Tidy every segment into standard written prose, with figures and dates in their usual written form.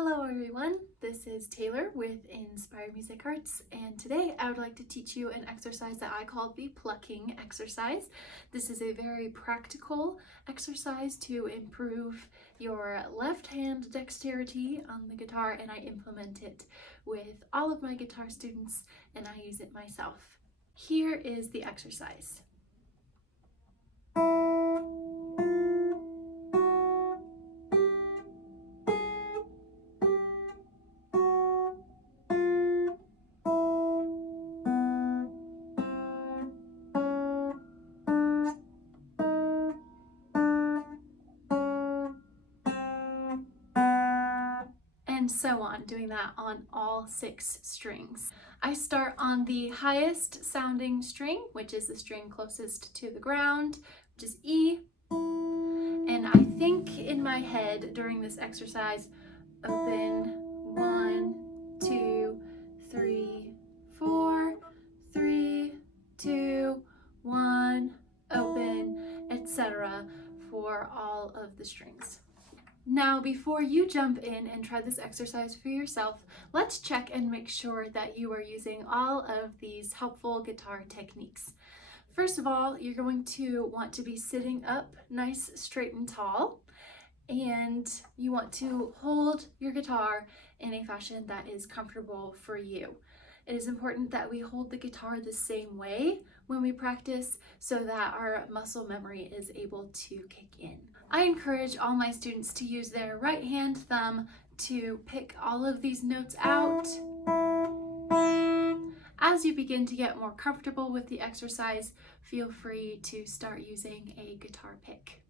Hello everyone, this is Taylor with Inspired Music Arts, and today I would like to teach you an exercise that I call the plucking exercise. This is a very practical exercise to improve your left hand dexterity on the guitar, and I implement it with all of my guitar students and I use it myself. Here is the exercise. And so on, doing that on all 6 strings. I start on the highest sounding string, which is the string closest to the ground, which is E. And I think in my head during this exercise, open 1, 2, 3, 4, 3, 2, 1, open, etc. for all of the strings. Now, before you jump in and try this exercise for yourself, let's check and make sure that you are using all of these helpful guitar techniques. First of all, you're going to want to be sitting up nice, straight, and tall, and you want to hold your guitar in a fashion that is comfortable for you. It is important that we hold the guitar the same way when we practice so that our muscle memory is able to kick in. I encourage all my students to use their right hand thumb to pick all of these notes out. As you begin to get more comfortable with the exercise, feel free to start using a guitar pick.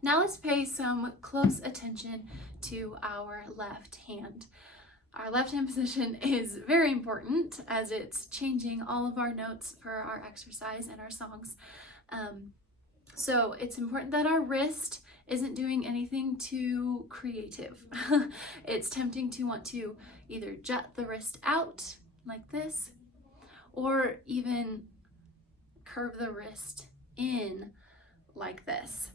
Now let's pay some close attention to our left hand. Our left hand position is very important as it's changing all of our notes for our exercise and our songs. So it's important that our wrist isn't doing anything too creative. It's tempting to want to either jut the wrist out like this, or even curve the wrist in like this.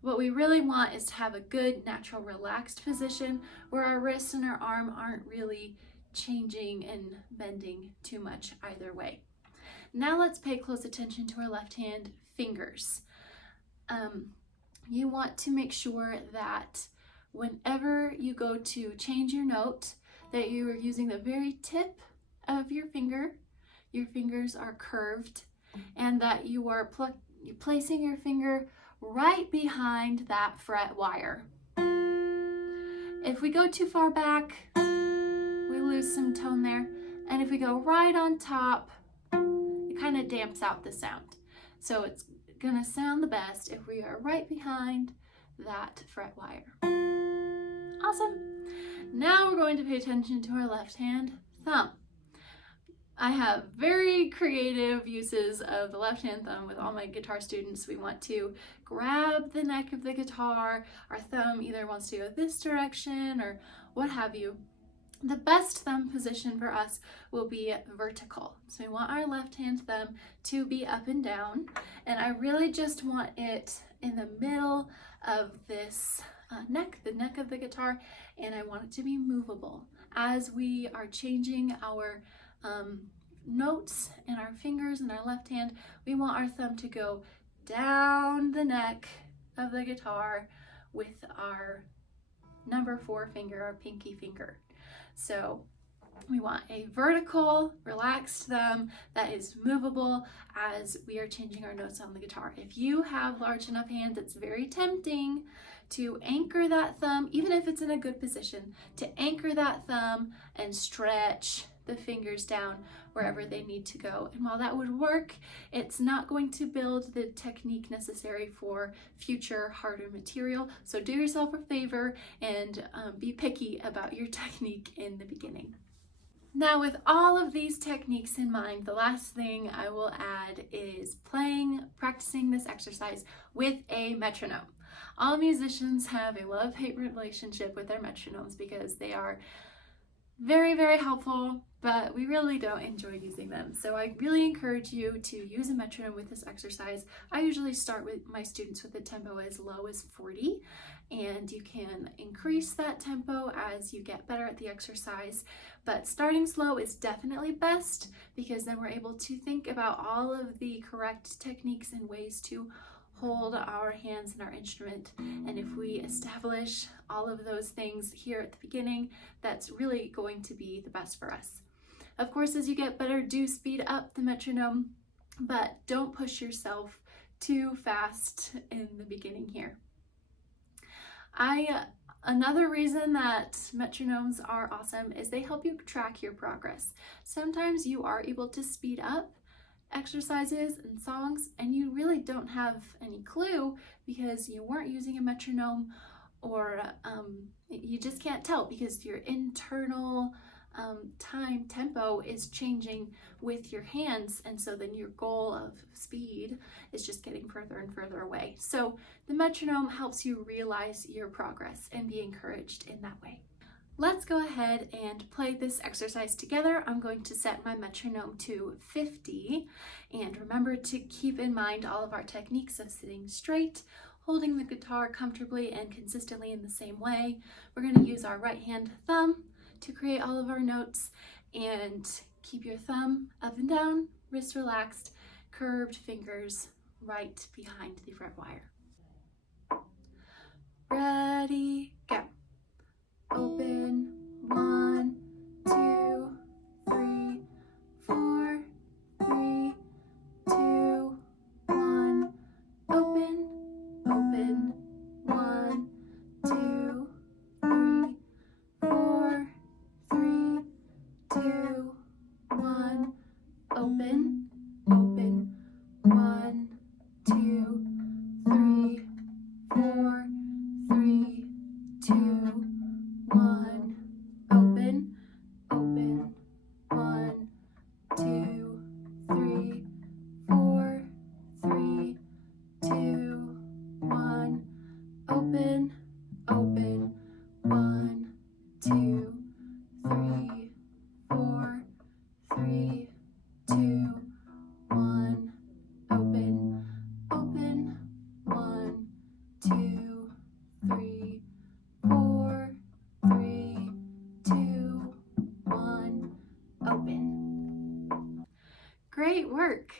What we really want is to have a good, natural, relaxed position where our wrist and our arm aren't really changing and bending too much either way. Now let's pay close attention to our left hand fingers. You want to make sure that whenever you go to change your note, that you are using the very tip of your finger. Your fingers are curved, and that you are placing your finger right behind that fret wire. If we go too far back, we lose some tone there. And if we go right on top, it kind of damps out the sound. So it's gonna sound the best if we are right behind that fret wire. Awesome. Now we're going to pay attention to our left hand thumb. I have very creative uses of the left hand thumb with all my guitar students. We want to grab the neck of the guitar. Our thumb either wants to go this direction or what have you. The best thumb position for us will be vertical. So we want our left hand thumb to be up and down, and I really just want it in the middle of this neck, the neck of the guitar, and I want it to be movable. As we are changing our notes and our fingers in our left hand, we want our thumb to go down the neck of the guitar with our number 4 finger, our pinky finger. So we want a vertical, relaxed thumb that is movable as we are changing our notes on the guitar. If you have large enough hands, it's very tempting to anchor that thumb, even if it's in a good position, to anchor that thumb and stretch the fingers down wherever they need to go. And while that would work, it's not going to build the technique necessary for future harder material. So do yourself a favor and be picky about your technique in the beginning. Now, with all of these techniques in mind, the last thing I will add is practicing this exercise with a metronome. All musicians have a love-hate relationship with their metronomes because they are very, very helpful, but we really don't enjoy using them. So I really encourage you to use a metronome with this exercise. I usually start with my students with a tempo as low as 40, and you can increase that tempo as you get better at the exercise. But starting slow is definitely best, because then we're able to think about all of the correct techniques and ways to hold our hands and our instrument. And if we establish all of those things here at the beginning, that's really going to be the best for us. Of course, as you get better, do speed up the metronome, but don't push yourself too fast in the beginning here. Another reason that metronomes are awesome is they help you track your progress. Sometimes you are able to speed up exercises and songs and you really don't have any clue because you weren't using a metronome, or you just can't tell because your internal tempo is changing with your hands, and so then your goal of speed is just getting further and further away. So the metronome helps you realize your progress and be encouraged in that way. Let's go ahead and play this exercise together. I'm going to set my metronome to 50, and remember to keep in mind all of our techniques of sitting straight, holding the guitar comfortably and consistently in the same way. We're going to use our right hand thumb to create all of our notes, and keep your thumb up and down, wrist relaxed, curved fingers right behind the fret wire. Ready, go. Open, 1, 2, 3, 4, 3, 2, 1. Open, open, 1, 2, 3, 4, 3, 2, 1. Open, open, 1, 2, 3, 4, 3, 2, 1. Open, open, 1, 2, 3, 4, 3, 2, 1. Open, open, 1, 2, 3, 4, 3, 2, 1. Open, open, 1, 2, 3, 4, 3, 2, 1. Open. Great work!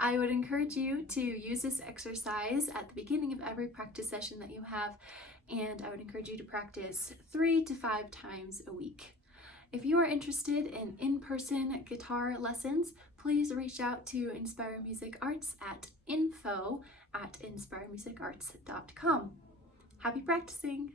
I would encourage you to use this exercise at the beginning of every practice session that you have, and I would encourage you to practice 3 to 5 times a week. If you are interested in in-person guitar lessons, please reach out to Inspire Music Arts at info@inspiremusicarts.com. Happy practicing!